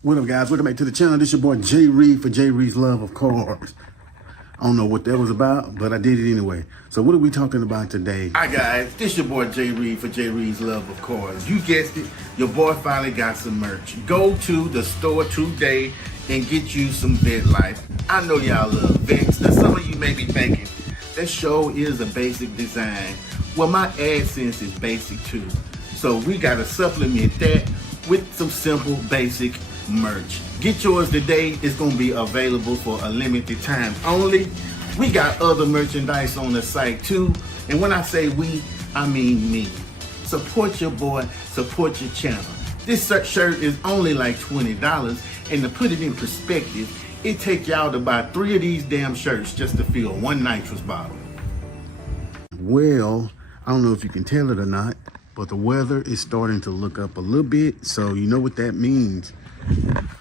What up, guys? Welcome back to the channel. This your boy Jay Reed for Jay Reed's Love of Cars. I don't know what that was about, but I did it anyway. So what are we talking about today? Hi guys, this your boy Jay Reed for Jay Reed's Love of Cars. You guessed it, your boy finally got some merch. Go to the store today and get you some Vet Life. I know y'all love vets. Now some of you may be thinking, that show is a basic design. Well, my AdSense is basic too. So we gotta supplement that with some simple basic merch. Get yours today. It's gonna be available for a limited time only. We got other merchandise on the site too, and when I say we, I mean me. Support your boy, support your channel. This shirt is only like $20, and to put it in perspective, it take y'all to buy 3 of these damn shirts just to fill 1 nitrous bottle. Well, I don't know if you can tell it or not, but the weather is starting to look up a little bit, so you know what that means.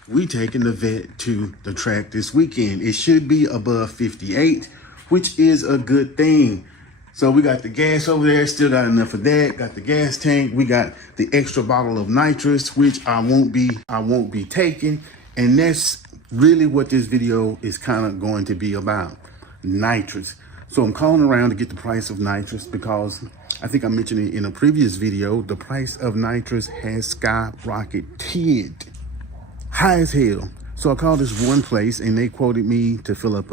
We taking the vet to the track this weekend. It should be above 58, which is a good thing. So we got the gas over there, still got enough of that. Got the gas tank. We got the extra bottle of nitrous, which I won't be taking. And that's really what this video is kind of going to be about, nitrous. So I'm calling around to get the price of nitrous because I think I mentioned it in a previous video. The price of nitrous has skyrocketed. High as hell. So I called this one place and they quoted me to fill up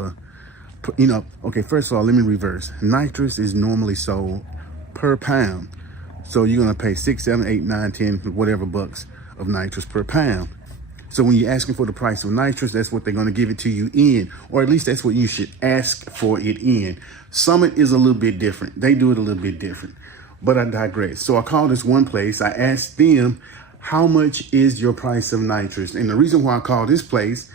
okay, first of all, let me reverse. Nitrous is normally sold per pound. So you're gonna pay 6, 7, 8, 9, 10, whatever bucks of nitrous per pound. So when you're asking for the price of nitrous, that's what they're gonna give it to you in, or at least that's what you should ask for it in. Summit is a little bit different. They do it a little bit different, but I digress. So I called this one place, I asked them, how much is your price of nitrous? And the reason why I called this place,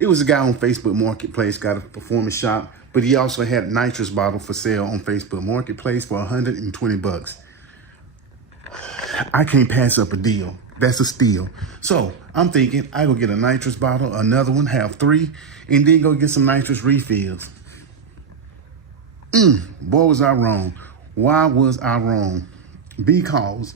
it was a guy on Facebook Marketplace, got a performance shop, but he also had a nitrous bottle for sale on Facebook Marketplace for 120 bucks. I can't pass up a deal. That's a steal. So I'm thinking I go get a nitrous bottle, another one, have 3, and then go get some nitrous refills. Boy, was I wrong. Why was I wrong? Because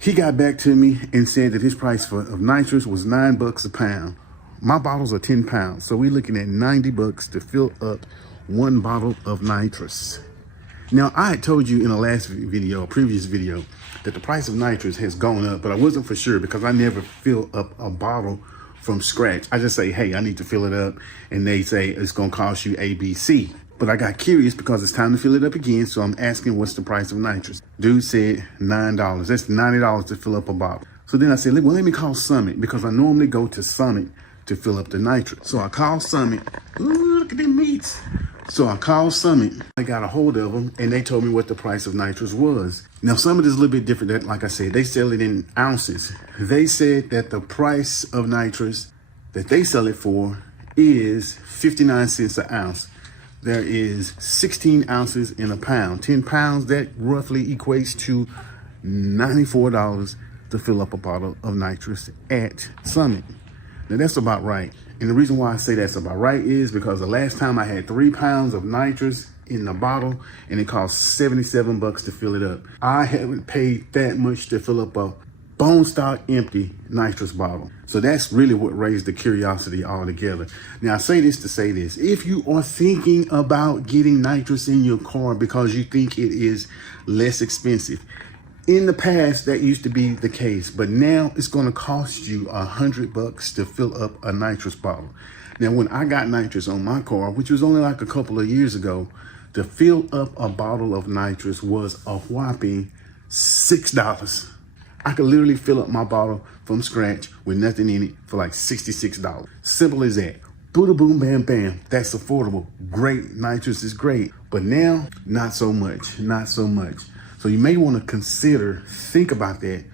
he got back to me and said that his price of nitrous was $9 a pound. My bottles are 10 pounds. So we're looking at 90 bucks to fill up 1 bottle of nitrous. Now, I had told you in a previous video, that the price of nitrous has gone up, but I wasn't for sure because I never fill up a bottle from scratch. I just say, hey, I need to fill it up. And they say it's gonna cost you ABC. But I got curious because it's time to fill it up again. So I'm asking, what's the price of nitrous? Dude said $9. That's $90 to fill up a bottle. So then I said, well, let me call Summit because I normally go to Summit to fill up the nitrous. So I called Summit. Ooh, look at them meats. So I called Summit. I got a hold of them and they told me what the price of nitrous was. Now Summit is a little bit different. Like I said, they sell it in ounces. They said that the price of nitrous that they sell it for is 59 cents an ounce. There is 16 ounces in a pound. 10 pounds, that roughly equates to $94 to fill up a bottle of nitrous at Summit. Now that's about right. And the reason why I say that's about right is because the last time I had 3 pounds of nitrous in the bottle and it cost 77 bucks to fill it up. I haven't paid that much to fill up a bone stock empty nitrous bottle. So that's really what raised the curiosity altogether. Now I say this to say this, if you are thinking about getting nitrous in your car because you think it is less expensive, in the past that used to be the case, but now it's gonna cost you 100 bucks to fill up a nitrous bottle. Now when I got nitrous on my car, which was only like a couple of years ago, to fill up a bottle of nitrous was a whopping $6. I could literally fill up my bottle from scratch with nothing in it for like $66. Simple as that. Booda boom, bam, bam. That's affordable. Great. Nitrous is great. But now, not so much. Not so much. So you may want to think about that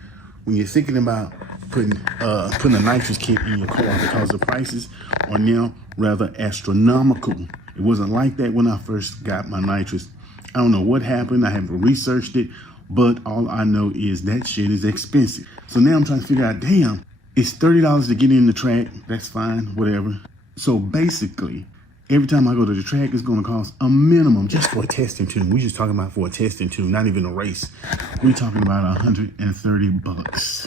when you're thinking about putting a nitrous kit in your car because the prices are now rather astronomical. It wasn't like that when I first got my nitrous. I don't know what happened. I haven't researched it. But all I know is that shit is expensive. So now I'm trying to figure out, damn, it's $30 to get in the track. That's fine, whatever. So basically, every time I go to the track, it's gonna cost a minimum just for a testing tune. We're just talking about for a testing tune, not even a race. We're talking about 130 bucks.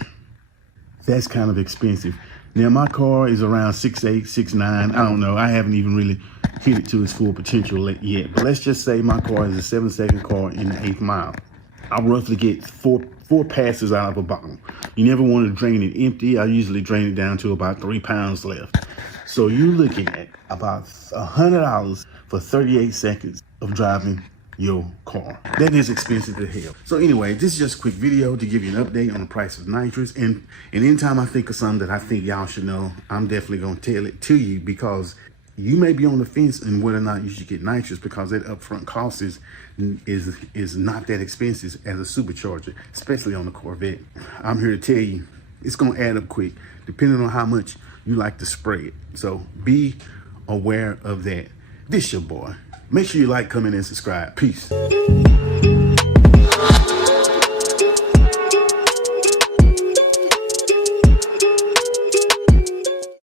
That's kind of expensive. Now my car is around 6'8", 6'9". I don't know. I haven't even really hit it to its full potential yet. But let's just say my car is a 7-second car in the 8th mile. I roughly get four passes out of a bottle. You never want to drain it empty. I usually drain it down to about 3 pounds left. So you're looking at about $100 for 38 seconds of driving your car. That is expensive to hell. So anyway, this is just a quick video to give you an update on the price of nitrous. And anytime I think of something that I think y'all should know, I'm definitely going to tell it to you, because you may be on the fence in whether or not you should get nitrous, because that upfront cost is not that expensive as a supercharger, especially on the Corvette. I'm here to tell you it's going to add up quick, depending on how much you like to spray it. So be aware of that. This your boy. Make sure you like, comment, and subscribe. Peace.